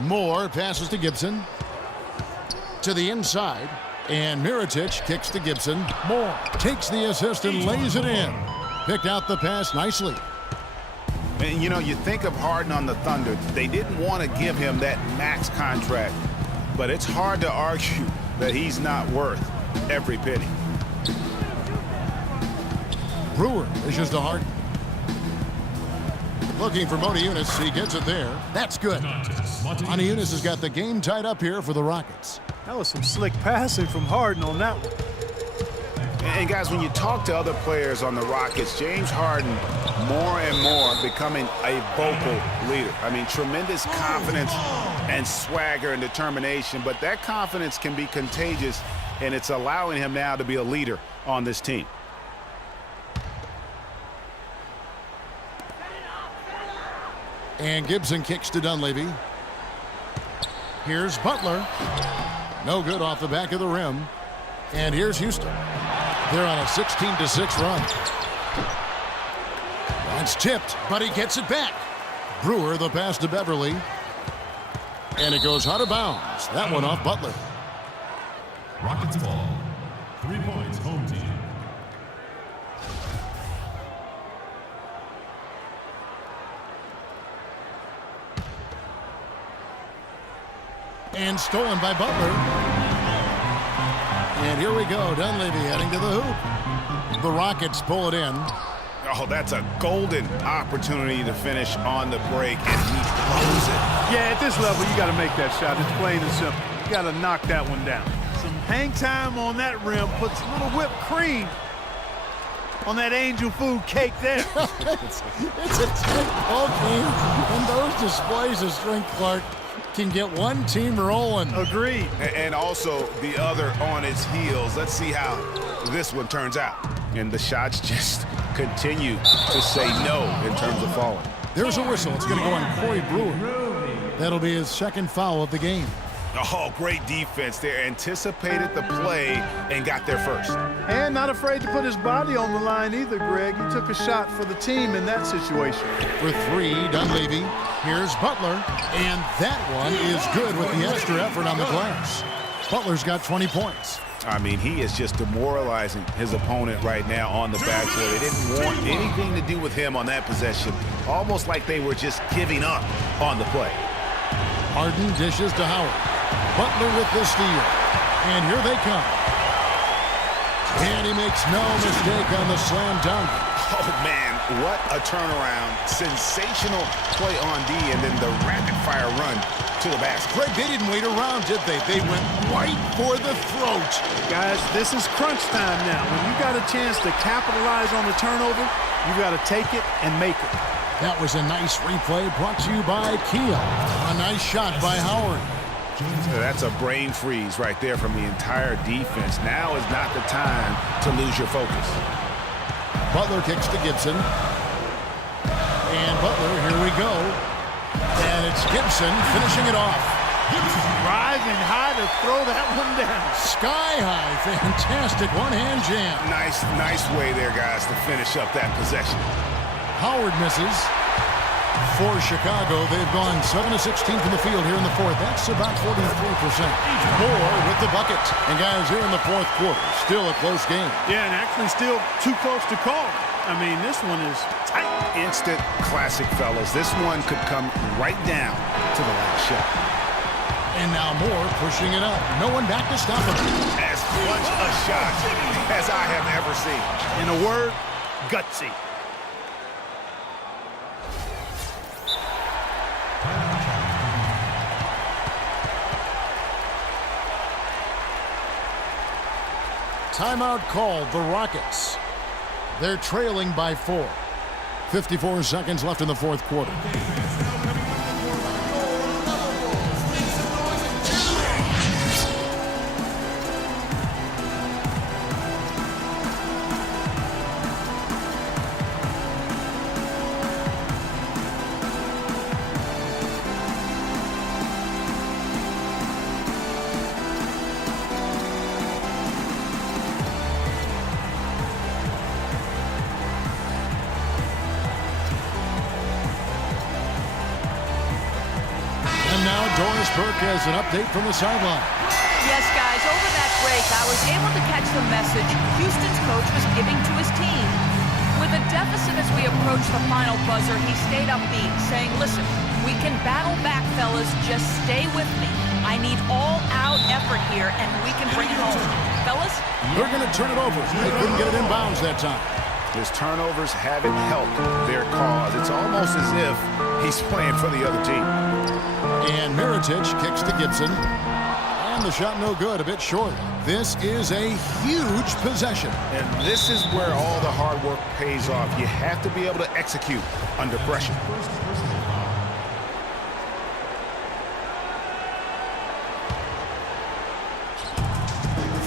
Moore passes to Gibson. To the inside. And Mirotic kicks to Gibson. Moore takes the assist and lays it in. Picked out the pass nicely. And, you know, you think of Harden on the Thunder. They didn't want to give him that max contract. But it's hard to argue that he's not worth every penny. Brewer issues to Harden. Looking for Motiejunas. He gets it there. That's good. Motiejunas has got the game tied up here for the Rockets. That was some slick passing from Harden on that one. And guys, when you talk to other players on the Rockets, James Harden more and more becoming a vocal leader. I mean, tremendous confidence and swagger and determination, but that confidence can be contagious, and it's allowing him now to be a leader on this team. And Gibson kicks to Dunleavy. Here's Butler. No good off the back of the rim. And here's Houston. They're on a 16-6 run. That's tipped, but he gets it back. Brewer the pass to Beverly. And it goes out of bounds. That one off Butler. Rockets ball. 3 points, home team. And stolen by Butler. And here we go. Dunleavy heading to the hoop. The Rockets pull it in. Oh, that's a golden opportunity to finish on the break, and he blows it. Yeah, at this level, you got to make that shot. It's plain and simple. You got to knock that one down. Some hang time on that rim puts a little whipped cream on that angel food cake there. it's a tight ball game, and those displays of strength, Clark, can get one team rolling. Agreed. And also the other on its heels. Let's see how this one turns out. And the shots just continue to say no in terms of falling. There's a whistle. It's going to go on Corey Brewer. That'll be his second foul of the game. Oh, great defense there. Anticipated the play and got there first. And not afraid to put his body on the line either, Greg. He took a shot for the team in that situation. For three, Dunleavy. Here's Butler. And that one is good with the extra effort on the glass. Butler's got 20 points. I mean, he is just demoralizing his opponent right now on the backcourt. They didn't want anything to do with him on that possession. Almost like they were just giving up on the play. Harden dishes to Howard. Butler with the steal. And here they come. And he makes no mistake on the slam dunk. Oh, man, what a turnaround. Sensational play on D, and then the rapid-fire run to the basket. Greg, they didn't wait around, did they? They went right for the throat. Guys, this is crunch time now. When you got a chance to capitalize on the turnover, you got to take it and make it. That was a nice replay brought to you by Kia. A nice shot by Howard. That's a brain freeze right there from the entire defense. Now is not the time to lose your focus. Butler kicks to Gibson. And Butler, here we go. And it's Gibson finishing it off. Rising high to throw that one down. Sky high, fantastic one-hand jam. Nice way there, guys, to finish up that possession. Howard misses. For Chicago, they've gone 7 of 16 from the field here in the fourth. That's about 43%. Moore with the bucket. And guys, here in the fourth quarter, still a close game. Yeah, and actually still too close to call. I mean, this one is tight. Instant classic, fellas. This one could come right down to the last shot. And now Moore pushing it up. No one back to stop him. As much a shot as I have ever seen. In a word, gutsy. Timeout called, the Rockets. They're trailing by 4. 54 seconds left in the fourth quarter. Doris Burke has an update from the sideline. Yes, guys, over that break, I was able to catch the message Houston's coach was giving to his team. With a deficit as we approach the final buzzer, he stayed upbeat, saying, listen, we can battle back, fellas. Just stay with me. I need all-out effort here, and we can bring it home. Fellas? They're going to turn it over. They couldn't get it in bounds that time. His turnovers haven't helped their cause. It's almost as if he's playing for the other team. And Mirotic kicks to Gibson. And the shot no good, a bit short. This is a huge possession. And this is where all the hard work pays off. You have to be able to execute under pressure.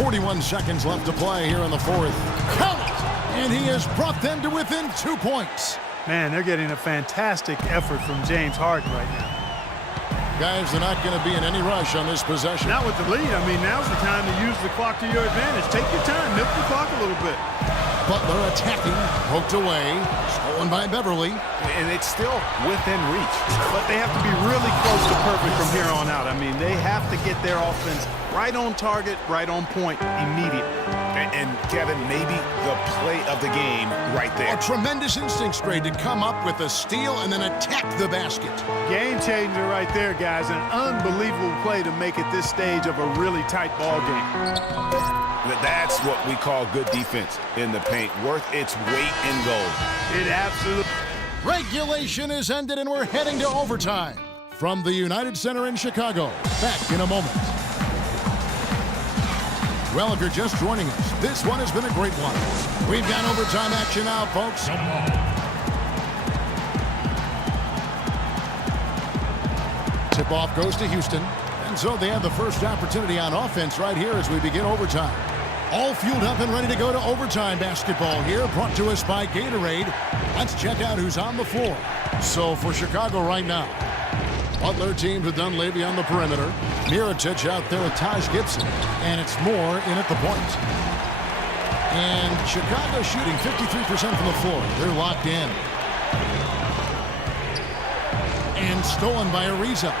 .41 seconds left to play here in the fourth. Count it! And he has brought them to within 2 points. Man, they're getting a fantastic effort from James Harden right now. Guys, they're not going to be in any rush on this possession. Not with the lead. I mean, now's the time to use the clock to your advantage. Take your time. Milk the clock a little bit. Butler attacking, poked away, stolen by Beverly. And it's still within reach. But they have to be really close to perfect from here on out. I mean, they have to get their offense right on target, right on point immediately. And Kevin, maybe the play of the game right there. A tremendous instincts grade to come up with a steal and then attack the basket. Game changer right there, guys. An unbelievable play to make it this stage of a really tight ball game. That's what we call good defense in the paint. Worth its weight in gold. It absolutely... Regulation is ended and we're heading to overtime. From the United Center in Chicago, back in a moment. Well, if you're just joining us, this one has been a great one. We've got overtime action now, folks. Tip-off goes to Houston. And so they have the first opportunity on offense right here as we begin overtime. All fueled up and ready to go to overtime basketball here, brought to us by Gatorade. Let's check out who's on the floor. So for Chicago right now, Butler teams with Dunleavy on the perimeter. Mirotic out there with Taj Gibson. And it's Moore in at the point. And Chicago shooting 53% from the floor. They're locked in. And stolen by Ariza.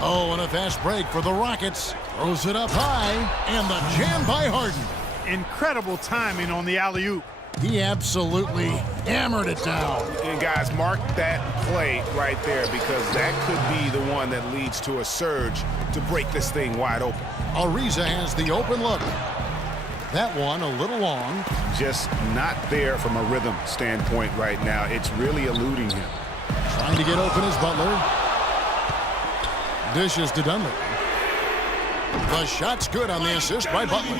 Oh, and a fast break for the Rockets. Throws it up high. And the jam by Harden. Incredible timing on the alley-oop. He absolutely hammered it down. And guys, mark that play right there because that could be the one that leads to a surge to break this thing wide open. Ariza has the open look. That one a little long. Just not there from a rhythm standpoint right now. It's really eluding him. Trying to get open is Butler. Dishes to Dunleavy. The shot's good on the assist by Butler.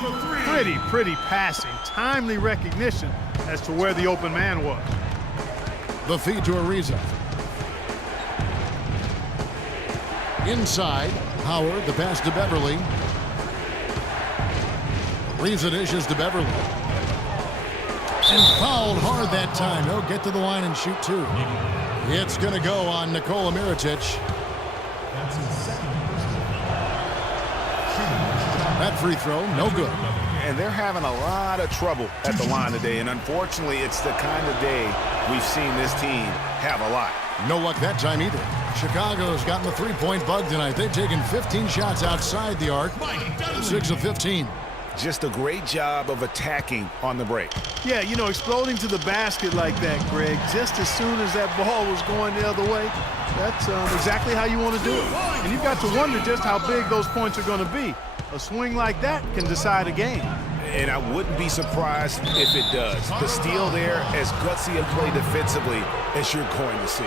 Pretty passing. Timely recognition as to where the open man was. The feed to Ariza. Inside, Howard, the pass to Beverly. Ariza dishes to Beverly. And fouled hard that time. He'll get to the line and shoot two. It's going to go on Nikola Mirotic. That free throw, no good. And they're having a lot of trouble at the line today. And unfortunately, it's the kind of day we've seen this team have a lot. No luck that time either. Chicago's gotten the three-point bug tonight. They've taken 15 shots outside the arc. 6 of 15. Just a great job of attacking on the break. Yeah, you know, exploding to the basket like that, Greg, just as soon as that ball was going the other way, that's exactly how you want to do it. And you've got to wonder just how big those points are going to be. A swing like that can decide a game. And I wouldn't be surprised if it does. The steal there, as gutsy a play defensively as you're going to see.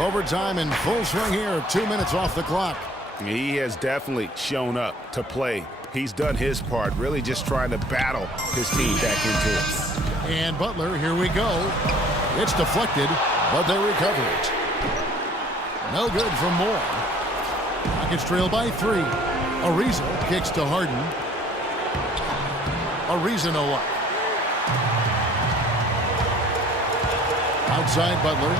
Overtime in full swing here. 2 minutes off the clock. He has definitely shown up to play. He's done his part, really just trying to battle his team back into it. And Butler, here we go. It's deflected, but they recover it. No good from Moore. Rockets trail by 3. Ariza kicks to Harden. Ariza no luck. Outside Butler.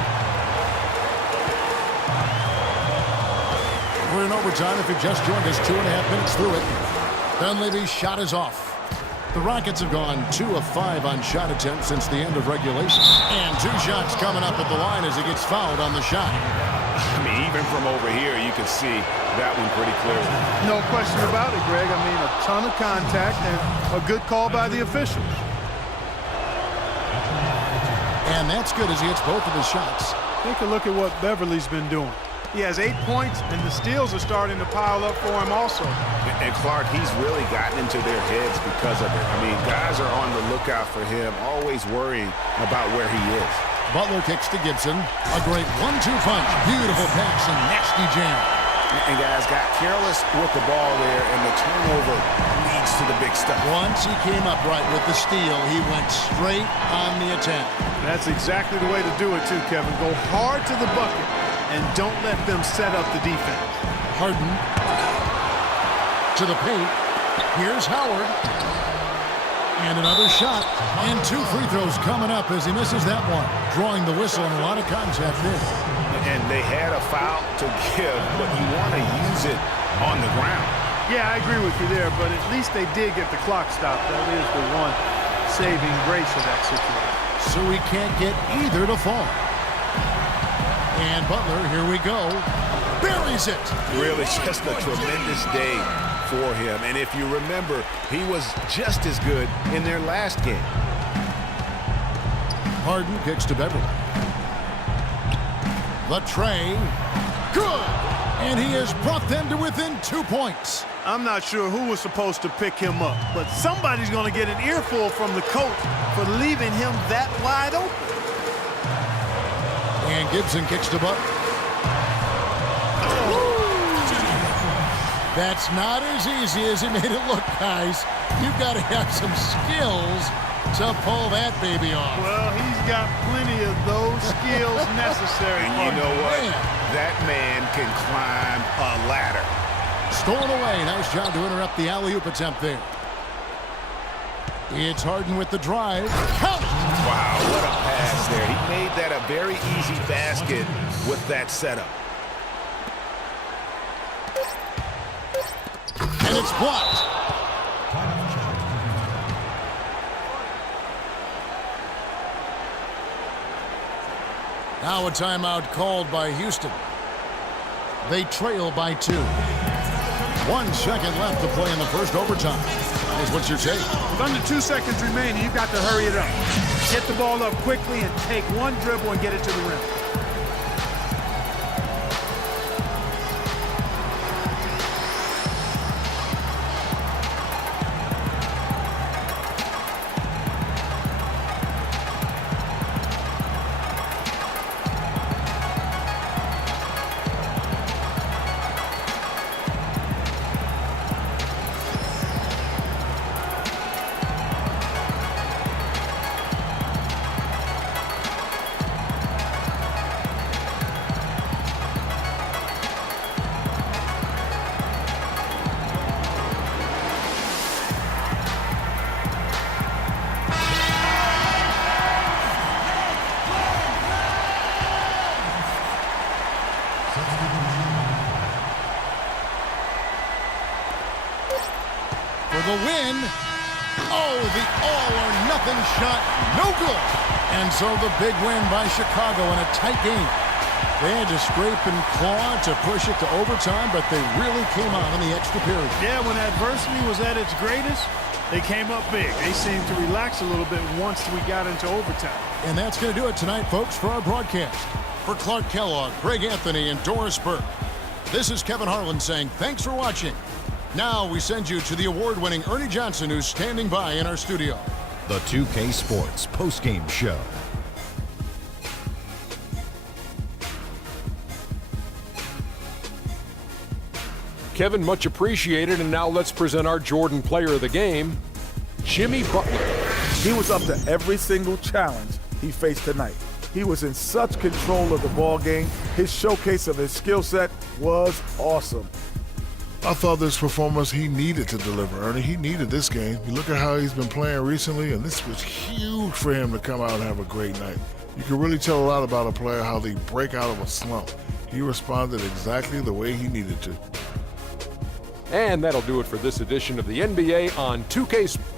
We're in overtime. If you just joined us, 2.5 minutes through it. Dunleavy's shot is off. The Rockets have gone 2 of 5 on shot attempts since the end of regulation. And 2 shots coming up at the line as he gets fouled on the shot. I mean, even from over here, you can see that one pretty clearly. No question about it, Greg. I mean, a ton of contact and a good call by the officials. And that's good as he hits both of his shots. Take a look at what Beverly's been doing. He has 8 points, and the steals are starting to pile up for him also. And Clark, he's really gotten into their heads because of it. I mean, guys are on the lookout for him, always worrying about where he is. Butler kicks to Gibson. A great 1-2 punch. Beautiful pass and nasty jam. And guys got careless with the ball there, and the turnover leads to the big stuff. Once he came upright with the steal, he went straight on the attack. That's exactly the way to do it, too, Kevin. Go hard to the bucket and don't let them set up the defense. Harden to the paint. Here's Howard. And another shot. And 2 free throws coming up as he misses that one. Drawing the whistle and a lot of contact there. And they had a foul to give, but you want to use it on the ground. Yeah, I agree with you there, but at least they did get the clock stopped. That is the one saving grace of that situation. So he can't get either to fall. And Butler, here we go, buries it. Really just a tremendous day for him. And if you remember, he was just as good in their last game. Harden kicks to Beverly. The tray, good. And he has brought them to within 2 points. I'm not sure who was supposed to pick him up, but somebody's going to get an earful from the coach for leaving him that wide open. And Gibson kicks to Butler. That's not as easy as he made it look, guys. You've got to have some skills to pull that baby off. Well, he's got plenty of those skills necessary. And you know what? Man. That man can climb a ladder. Stolen away. Nice job to interrupt the alley-oop attempt there. It's Harden with the drive. Count! Wow, what a pass there. He made that a very easy basket with that setup. And it's blocked. Now a timeout called by Houston. They trail by 2. 1 second left to play in the first overtime. What's your take? With under 2 seconds remaining, you've got to hurry it up. Hit the ball up quickly and take one dribble and get it to the rim. For the win. Oh, the all-or-nothing shot, no good. And so the big win by Chicago in a tight game. They had to scrape and claw to push it to overtime, but they really came out in the extra period. Yeah, when adversity was at its greatest, they came up big. They seemed to relax a little bit once we got into overtime. And that's going to do it tonight, folks, for our broadcast. For Clark Kellogg, Greg Anthony, and Doris Burke, this is Kevin Harlan saying thanks for watching. Now we send you to the award-winning Ernie Johnson, who's standing by in our studio. The 2K Sports postgame show. Kevin, much appreciated, and now let's present our Jordan Player of the Game, Jimmy Butler. He was up to every single challenge he faced tonight. He was in such control of the ball game. His showcase of his skill set was awesome. I thought this performance he needed to deliver, Ernie. He needed this game. You look at how he's been playing recently, and this was huge for him to come out and have a great night. You can really tell a lot about a player, how they break out of a slump. He responded exactly the way he needed to. And that'll do it for this edition of the NBA on 2K Sports.